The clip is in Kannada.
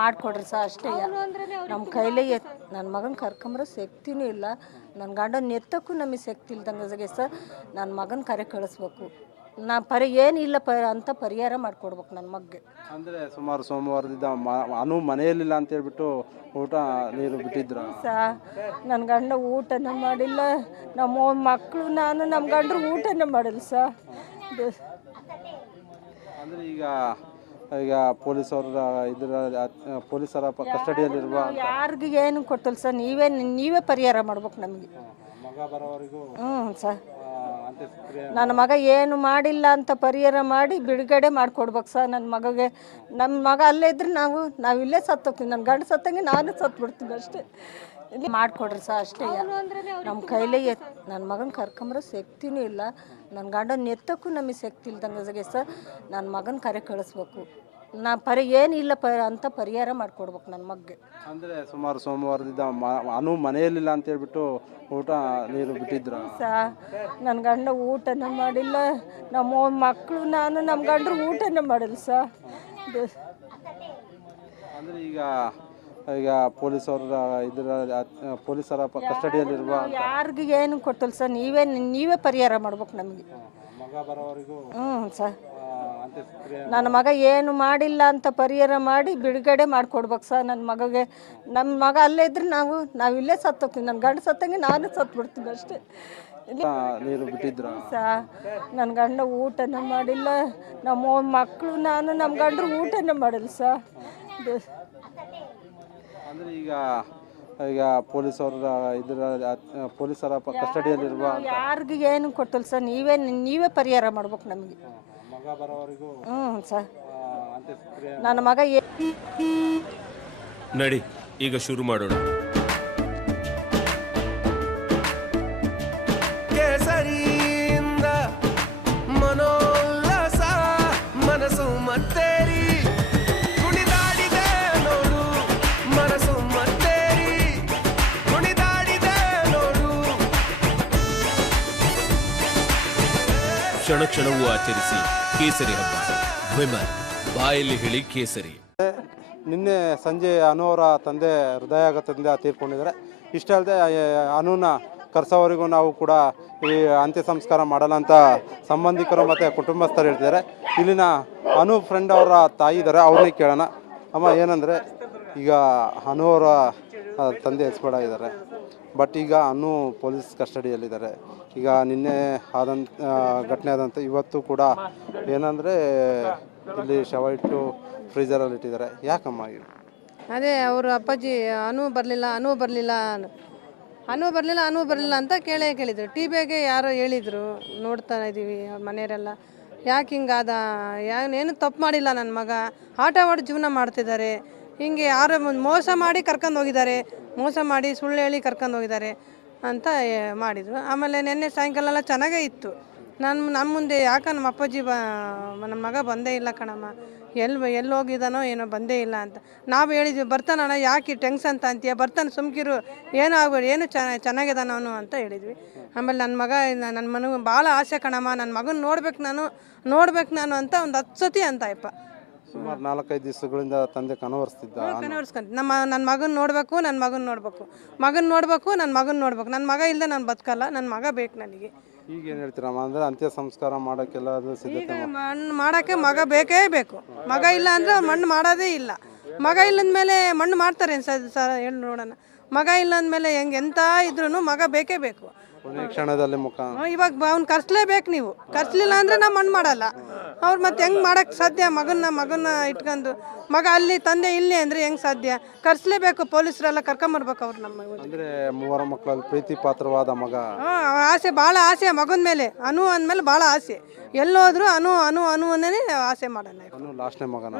ಮಾಡಿಕೊಡ್ರಿ ಸರ್ ಅಷ್ಟೇ. ನಮ್ಮ ಕೈಲೇ ನನ್ನ ಮಗನ ಕರ್ಕೊಂಬರೋ ಶಕ್ತಿನೂ ಇಲ್ಲ. ನನ್ನ ಗಂಡನ ಎತ್ತಕ್ಕೂ ನಮಗೆ ಶಕ್ತಿ ಇಲ್ದಂಗೆ ಸರ್. ನನ್ನ ಮಗನ ಕರೆ ಕಳಿಸ್ಬೇಕು. ಏನಿಲ್ಲ ಅಂತ ಪರಿಹಾರ ಮಾಡಿಕೊಡ್ಬೇಕು ನನ್ನ ಮಗ್ಗೆ. ಅಂದರೆ ಸುಮಾರು ಸೋಮವಾರದಿಂದ ಅನು ಮನೆಯಲ್ಲಿಲ್ಲ ಅಂತ ಹೇಳ್ಬಿಟ್ಟು ಊಟ ನೀರು ಬಿಟ್ಟಿದ್ರು ಸರ್. ನನ್ನ ಗಂಡ ಊಟನ ಮಾಡಿಲ್ಲ, ನಮ್ಮ ಮಕ್ಕಳು ನಾನು ನಮ್ಮ ಗಂಡರು ಊಟನ ಮಾಡಿಲ್ಲ ಸರ್. ಅಂದರೆ ಈಗ ಪೊಲೀಸರ ಕಸ್ಟಡಿಯಲ್ಲಿರುವ ಯಾರಿಗೂ ಏನು ಕೊಟ್ಟಿಲ್ಲ ಸರ್. ನೀವೇ ಪರಿಹಾರ ಮಾಡ್ಬೇಕು ನಮಗೆ. ಮಗ ಬರೋವರೆಗೂ ಸರ್ ನನ್ನ ಮಗ ಏನು ಮಾಡಿಲ್ಲ ಅಂತ ಪರಿಹಾರ ಮಾಡಿ ಬಿಡುಗಡೆ ಮಾಡಿಕೊಡ್ಬೇಕು ಸರ್ ನನ್ನ ಮಗಗೆ. ನಮ್ಮ ಮಗ ಅಲ್ಲೇ ಇದ್ರೆ ನಾವು ಇಲ್ಲೇ ಸತ್ತೋಗ್ತೀವಿ. ನನ್ನ ಗಂಡ ಸತ್ತಂಗೆ ನಾನು ಸತ್ಬಿಡ್ತೀನಿ ಅಷ್ಟೇ. ಇಲ್ಲಿ ಮಾಡಿಕೊಡ್ರಿ ಸರ್ ಅಷ್ಟೇ. ನಮ್ಮ ಕೈಲೇ ನನ್ನ ಮಗನ ಕರ್ಕೊಂಬರೋ ಶಕ್ತಿನೂ ಇಲ್ಲ. ನನ್ನ ಗಂಡನ ಎತ್ತಕ್ಕೂ ನಮಗೆ ಶಕ್ತಿ ಇಲ್ದಂಗೆ ಸರ್. ನನ್ನ ಮಗನ ಕರೆ ಕಳಿಸ್ಬೇಕು. ಏನಿಲ್ಲ ಅಂತ ಪರಿಹಾರ ಮಾಡಿಕೊಡ್ಬೇಕು ನನ್ನ ಮಗ್ಗೆ. ಅಂದರೆ ಸುಮಾರು ಸೋಮವಾರದಿಂದ ಅನು ಮನೆಯಲ್ಲಿಲ್ಲ ಅಂತ ಹೇಳ್ಬಿಟ್ಟು ಊಟ ನೀರು ಬಿಟ್ಟಿದ್ರು ಸರ್. ನನ್ನ ಗಂಡ ಊಟನ ಮಾಡಿಲ್ಲ, ನಮ್ಮ ಮಕ್ಕಳು ನಾನು ನಮ್ಮ ಗಂಡರು ಊಟನ ಮಾಡಿಲ್ಲ ಸರ್. ಅಂದರೆ ಈಗ ಪೊಲೀಸರ ಕಸ್ಟಡಿಯಲ್ಲಿರುವ ಯಾರಿಗೂ ಏನು ಕೊಟ್ಟಿಲ್ಲ ಸರ್. ನೀವೇ ಪರಿಹಾರ ಮಾಡ್ಬೇಕು ನಮಗೆ. ಮಗ ಬರೋವರೆಗೂ ಸರ್ ನನ್ನ ಮಗ ಏನು ಮಾಡಿಲ್ಲ ಅಂತ ಪರಿಹಾರ ಮಾಡಿ ಬಿಡುಗಡೆ ಮಾಡಿಕೊಡ್ಬೇಕು ಸರ್ ನನ್ನ ಮಗಗೆ. ನಮ್ಮ ಮಗ ಅಲ್ಲೇ ಇದ್ರೆ ನಾವು ಇಲ್ಲೇ ಸತ್ತೋಗ್ತೀವಿ. ನನ್ನ ಗಂಡ ಸತ್ತಂಗೆ ನಾನು ಸತ್ಬಿಡ್ತೀನಿ ಅಷ್ಟೇ. ನೀರು ಬಿಟ್ಟಿದ್ರು ಸರ್. ನನ್ನ ಗಂಡ ಊಟನ ಮಾಡಿಲ್ಲ, ನಮ್ಮ ಮಕ್ಕಳು ನಾನು ನಮ್ಮ ಗಂಡರು ಊಟನ ಮಾಡಿಲ್ಲ ಸರ್. ಅಂದರೆ ಈಗ ಪೊಲೀಸರ ಕಸ್ಟಡಿಯಲ್ಲಿರುವ ಯಾರಿಗೂ ಏನು ಕೊಟ್ಟಿಲ್ಲ ಸರ್. ನೀವೇ ಪರಿಹಾರ ಮಾಡ್ಬೇಕು ನಮಗೆ. ಮಗ ಬರೋವರೆಗೂ ಸರ್ ನನ್ನ ಮಗ ನಡಿ ಈಗ ಶುರು ಮಾಡೋಣ. ಕೇಸರಿಯಿಂದ ಮನೋಲ್ಲಾಸ ಮನಸ್ಸು ಮತ್ತೇರಿ ಕುಣಿದಾಡಿದೆ ನೋಡು, ಮನಸ್ಸು ಮತ್ತೇರಿ ಕುಣಿದಾಡಿದೆ ನೋಡು. ಕ್ಷಣ ಕ್ಷಣವೂ ಆಚರಿಸಿ ಕೇಸರಿ ಹಬ್ಬ. ವಿಮಲ್ ಬಾಯಲ್ಲಿ ಹೇಳಿ ಕೇಸರಿ. ನಿನ್ನೆ ಸಂಜೆ ಅನು ಅವರ ತಂದೆ ಹೃದಯಾಘಾತದಿಂದ ತೀರ್ಕೊಂಡಿದ್ದಾರೆ. ಇಷ್ಟೇ ಅಲ್ಲದೆ ಅನುನ ಕರ್ಸೋವರೆಗೂ ನಾವು ಕೂಡ ಈ ಅಂತ್ಯ ಸಂಸ್ಕಾರ ಮಾಡಲ್ಲ ಅಂತ ಸಂಬಂಧಿಕರು ಮತ್ತು ಕುಟುಂಬಸ್ಥರು ಹೇಳ್ತಿದ್ದಾರೆ. ಇಲ್ಲಿನ ಅನು ಫ್ರೆಂಡ್ ಅವರ ತಾಯಿ ಇದ್ದಾರೆ, ಅವ್ರನ್ನೇ ಕೇಳೋಣ. ಅಮ್ಮ, ಏನಂದರೆ ಈಗ ಅನು ಅವರ ತಂದೆ ಎಕ್ಸ್ಪೈರ್ಡ್ ಆಗಿದ್ದಾರೆ, ಬಟ್ ಈಗ ಅನು ಪೊಲೀಸ್ ಕಸ್ಟಡಿಯಲ್ಲಿದ್ದಾರೆ. ಈಗ ನಿನ್ನೆ ಘಟನೆ ಆದಂಥ ಇವತ್ತು ಕೂಡ ಏನಂದರೆ ಇಲ್ಲಿ ಶವ ಇಟ್ಟು ಫ್ರೀಜರಲ್ಲಿ ಇಟ್ಟಿದ್ದಾರೆ. ಯಾಕಮ್ಮ? ಅದೇ ಅವರು ಅಪ್ಪಾಜಿ ಅನು ಬರಲಿಲ್ಲ ಅಂತ ಕೇಳಿದ್ರು. ಟಿವಿಯಾಗೆ ಯಾರೋ ಹೇಳಿದರು, ನೋಡ್ತಾ ಇದ್ದೀವಿ ಅವ್ರ ಮನೆಯವರೆಲ್ಲ. ಯಾಕೆ ಹಿಂಗಾದ, ಏನು ತಪ್ಪು ಮಾಡಿಲ್ಲ ನನ್ನ ಮಗ, ಆಟ ಆಡಿ ಜೀವನ ಮಾಡ್ತಿದ್ದಾರೆ, ಹಿಂಗೆ ಯಾರೋ ಮೋಸ ಮಾಡಿ ಕರ್ಕೊಂಡು ಹೋಗಿದ್ದಾರೆ, ಮೋಸ ಮಾಡಿ ಸುಳ್ಳು ಹೇಳಿ ಕರ್ಕೊಂಡು ಹೋಗಿದ್ದಾರೆ ಅಂತ ಮಾಡಿದರು. ಆಮೇಲೆ ನಿನ್ನೆ ಸಾಯಂಕಾಲ ಎಲ್ಲ ಚೆನ್ನಾಗೇ ಇತ್ತು. ನನ್ನ ಮುಂದೆ ಯಾಕೆ ನಮ್ಮ ಅಪ್ಪಾಜಿ ನನ್ನ ಮಗ ಬಂದೇ ಇಲ್ಲ ಕಣಮ್ಮ, ಎಲ್ಲಿ ಹೋಗಿದ್ದಾನೋ ಏನೋ ಬಂದೇ ಇಲ್ಲ ಅಂತ ನಾವು ಹೇಳಿದ್ವಿ. ಬರ್ತಾನಣ್ಣ, ಯಾಕೆ ಟೆನ್ಷನ್ ಅಂತ ಅಂತೀಯ, ಬರ್ತಾನೆ ಸುಮ್ಕಿರು, ಏನೂ ಆಗ್ಬೇಡಿ, ಏನು ಚೆನ್ನಾಗಿದ್ದಾನ ಅವನು ಅಂತ ಹೇಳಿದ್ವಿ. ಆಮೇಲೆ ನನ್ನ ಮನಗೆ ಭಾಳ ಆಸೆ ಕಣಮ್ಮ, ನನ್ನ ಮಗನ ನೋಡ್ಬೇಕು ನಾನು ಅಂತ ಒಂದು 10 ಸತಿ ಅಂತಯಪ್ಪ. ಸುಮಾರು 4-5 ದಿವಸಗಳಿಂದ ತಂದೆ ಕನವರಿಸ್ಕೊಂತ ನನ್ನ ಮಗನ ನೋಡಬೇಕು, ನನ್ನ ಮಗ ಇಲ್ಲದೆ ನಾನು ಬದುಕಲ್ಲ, ನನ್ನ ಮಗ ಬೇಕು ನನಗೆ. ಈಗ ಏನು ಹೇಳ್ತೀರಮ್ಮ? ಅಂದರೆ ಅಂತ್ಯ ಸಂಸ್ಕಾರ ಮಾಡೋಕ್ಕೆಲ್ಲ ಸಿದ್ಧತೆ ಮಣ್ಣು ಮಾಡೋಕ್ಕೆ ಮಗ ಬೇಕೇ ಬೇಕು. ಮಗ ಇಲ್ಲ ಅಂದರೆ ಮಣ್ಣು ಮಾಡೋದೇ ಇಲ್ಲ. ಮಗ ಇಲ್ಲಂದ್ಮೇಲೆ ಮಣ್ಣು ಮಾಡ್ತಾರೆ ಸರ್, ಹೇಳಿ ನೋಡೋಣ. ಮಗ ಇಲ್ಲಂದ್ಮೇಲೆ ಎಂತ ಇದ್ರೂ ಮಗ ಬೇಕೇ ಬೇಕು. ಕ್ಷಣದಲ್ಲಿ ಇವಾಗ ಅವ್ನು ಕರ್ಸ್ಲೇಬೇಕು. ನೀವು ಕರ್ಸ್ಲಿಲ್ಲ ಅಂದರೆ ನಾವು ಮಣ್ಣು ಮಾಡಲ್ಲ. ಅವ್ರು ಮತ್ತೆ ಹೆಂಗೆ ಮಾಡೋಕ್ಕೆ ಸಾಧ್ಯ? ಮಗನ ಇಟ್ಕೊಂಡು ಮಗ ಅಲ್ಲಿ ತಂದೆ ಇಲ್ಲಿ ಅಂದರೆ ಹೆಂಗೆ ಸಾಧ್ಯ? ಕರ್ಸ್ಲೇಬೇಕು. ಪೊಲೀಸರೆಲ್ಲ ಕರ್ಕೊಂಬರ್ಬೇಕು ಅವ್ರು. ನಮ್ಮ ಅಂದರೆ 3 ಮಕ್ಕಳಲ್ಲಿ ಪ್ರೀತಿ ಪಾತ್ರವಾದ ಮಗ. ಆಸೆ, ಭಾಳ ಆಸೆ ಮಗನ ಮೇಲೆ. ಅನು ಅಂದಮೇಲೆ ಭಾಳ ಆಸೆ. ಎಲ್ಲೋದ್ರು ಅನು ಅನ್ನೇ ಆಸೆ ಮಾಡೋಣ. ಲಾಸ್ಟ್ನೇ ಮಗನ.